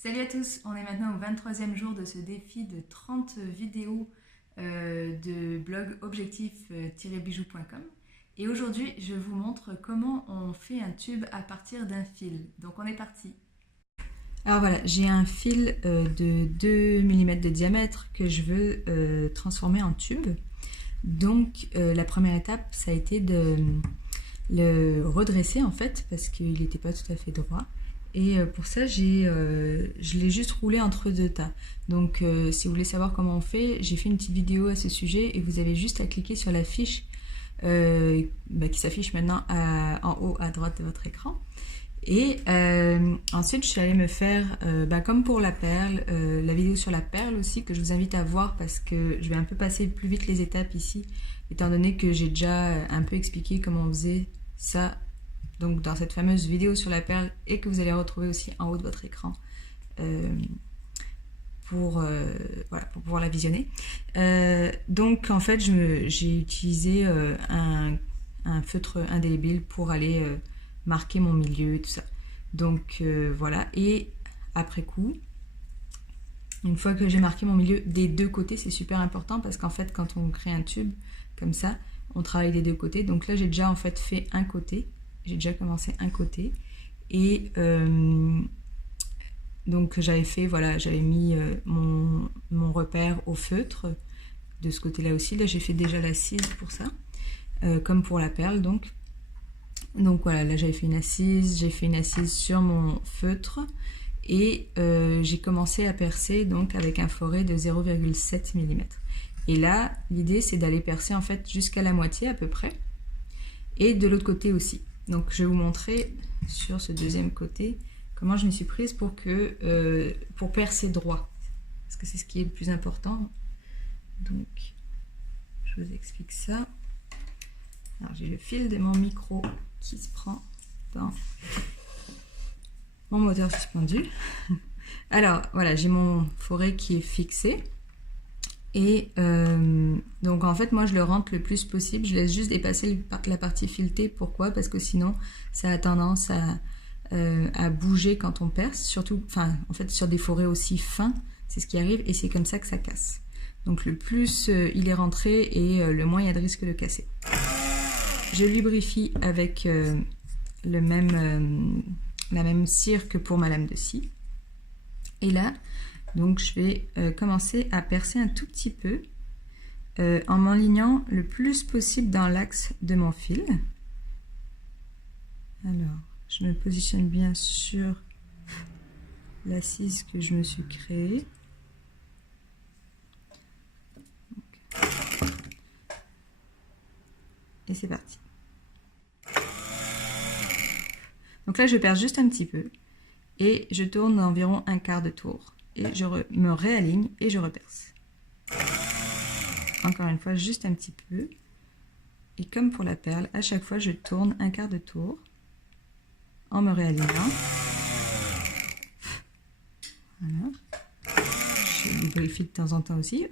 Salut à tous, on est maintenant au 23e jour de ce défi de 30 vidéos de blog objectif-bijou.com et aujourd'hui je vous montre comment on fait un tube à partir d'un fil. Donc on est parti. Alors voilà, j'ai un fil de 2 mm de diamètre que je veux transformer en tube. Donc la première étape ça a été de le redresser en fait parce qu'il n'était pas tout à fait droit. Et pour ça, je l'ai juste roulé entre deux tas. Donc si vous voulez savoir comment on fait, j'ai fait une petite vidéo à ce sujet et vous avez juste à cliquer sur la fiche qui s'affiche maintenant en haut à droite de votre écran. Et ensuite, je suis allée me faire, comme pour la perle, la vidéo sur la perle aussi, que je vous invite à voir parce que je vais un peu passer plus vite les étapes ici, étant donné que j'ai déjà un peu expliqué comment on faisait ça donc dans cette fameuse vidéo sur la perle et que vous allez retrouver aussi en haut de votre écran pour pouvoir la visionner. Donc en fait j'ai utilisé un feutre indélébile pour aller marquer mon milieu et tout ça. Donc voilà, et après coup, une fois que j'ai marqué mon milieu des deux côtés, c'est super important parce qu'en fait quand on crée un tube comme ça, on travaille des deux côtés. Donc là j'ai déjà en fait fait un côté. J'ai déjà commencé un côté et donc j'avais fait, voilà, j'avais mis mon repère au feutre de ce côté là aussi. Là j'ai fait déjà l'assise pour ça, comme pour la perle donc voilà, là j'avais fait une assise, j'ai fait une assise sur mon feutre et j'ai commencé à percer donc avec un forêt de 0,7 mm. Et là l'idée c'est d'aller percer en fait jusqu'à la moitié à peu près et de l'autre côté aussi. Donc je vais vous montrer sur ce deuxième côté comment je m'y suis prise pour percer droit. Parce que c'est ce qui est le plus important. Donc je vous explique ça. Alors j'ai le fil de mon micro qui se prend dans mon moteur suspendu. Alors voilà, j'ai mon forêt qui est fixé. Et donc en fait moi je le rentre le plus possible, je laisse juste dépasser la partie filetée. Pourquoi? Parce que sinon ça a tendance à bouger quand on perce, surtout en fait sur des forêts aussi fins, c'est ce qui arrive et c'est comme ça que ça casse. Donc le plus il est rentré et le moins il y a de risque de casser. Je lubrifie avec la même cire que pour ma lame de scie. Et là donc je vais commencer à percer un tout petit peu en m'enlignant le plus possible dans l'axe de mon fil. Alors, je me positionne bien sur l'assise que je me suis créée. Et c'est parti. Donc là, je perce juste un petit peu et je tourne d'environ un quart de tour. Et je me réaligne et je reperce. Encore une fois, juste un petit peu. Et comme pour la perle, à chaque fois, je tourne un quart de tour en me réalignant. Voilà. Je lubrifie de temps en temps aussi.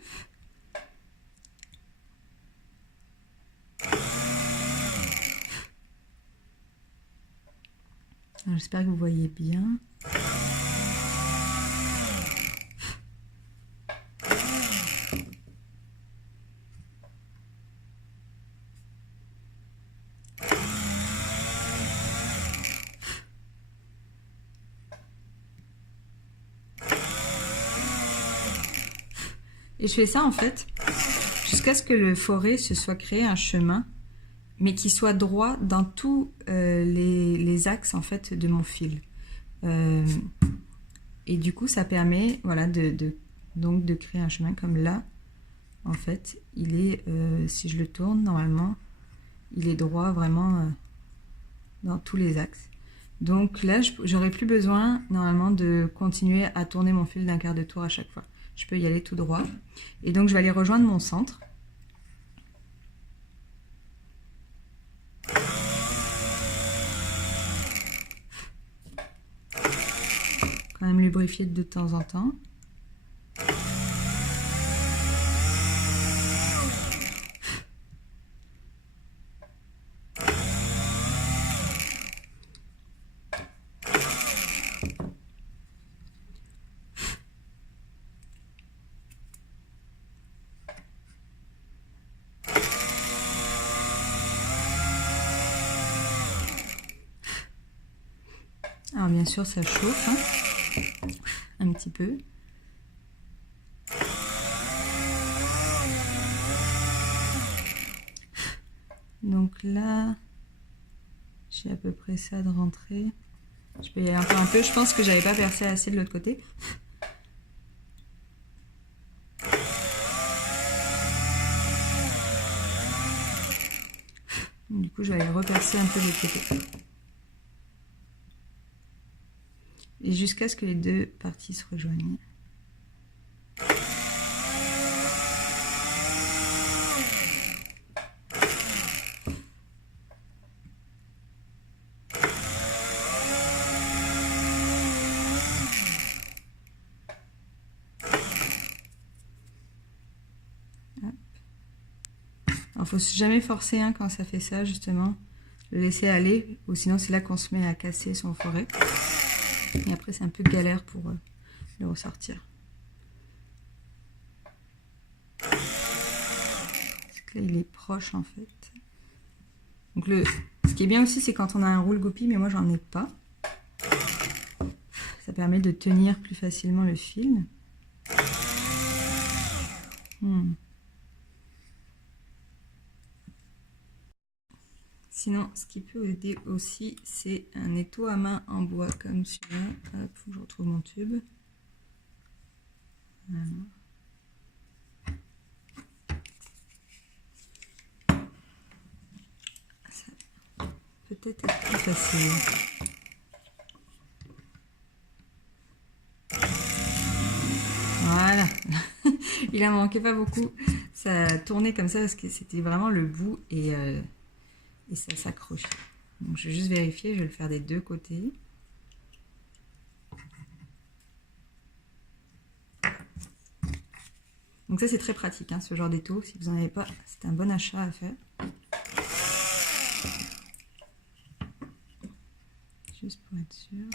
J'espère que vous voyez bien. Et je fais ça en fait jusqu'à ce que le forêt se soit créé un chemin, mais qui soit droit dans tous les axes en fait de mon fil. Et du coup, ça permet, voilà, donc de créer un chemin comme là. En fait, il est, si je le tourne normalement, il est droit vraiment dans tous les axes. Donc là, j'aurai plus besoin normalement de continuer à tourner mon fil d'un quart de tour à chaque fois. Je peux y aller tout droit. Et donc, je vais aller rejoindre mon centre. Quand même lubrifier de temps en temps. Alors bien sûr ça chauffe hein, un petit peu. Donc là, j'ai à peu près ça de rentrée. Je peux y aller encore un peu. Je pense que j'avais pas percé assez de l'autre côté. Du coup, je vais aller repercer un peu de l'autre côté. Et jusqu'à ce que les deux parties se rejoignent. Alors, faut jamais forcer hein, quand ça fait ça, justement. Le laisser aller, ou sinon c'est là qu'on se met à casser son forêt. Et après, c'est un peu galère pour le ressortir. Parce que là, il est proche, en fait. Donc, ce qui est bien aussi, c'est quand on a un roule goupille, mais moi, j'en ai pas. Ça permet de tenir plus facilement le fil. Sinon, ce qui peut aider aussi, c'est un étau à main en bois comme celui-là. Hop, faut que je retrouve mon tube. Voilà. Ça peut-être être plus facile. Voilà. Il en manquait pas beaucoup. Ça a tourné comme ça parce que c'était vraiment le bout et ça s'accrochait. Donc je vais juste vérifier, je vais le faire des deux côtés. Donc ça c'est très pratique, hein, ce genre d'étau. Si vous n'en avez pas, c'est un bon achat à faire. Juste pour être sûr.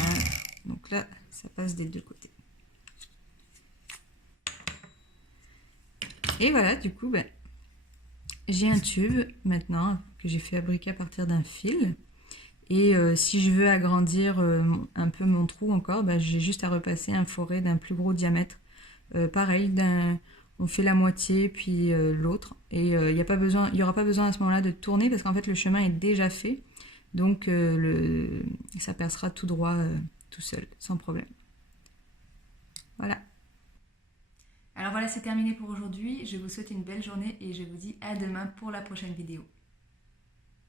Voilà. Donc là, ça passe des deux côtés. Et voilà, du coup, j'ai un tube maintenant que j'ai fabriqué à partir d'un fil. Et si je veux agrandir un peu mon trou encore, j'ai juste à repasser un forêt d'un plus gros diamètre. Pareil, on fait la moitié puis l'autre. Et il n'y aura pas besoin à ce moment-là de tourner parce qu'en fait le chemin est déjà fait. Donc ça percera tout droit tout seul, sans problème. Voilà. Alors voilà, c'est terminé pour aujourd'hui. Je vous souhaite une belle journée et je vous dis à demain pour la prochaine vidéo.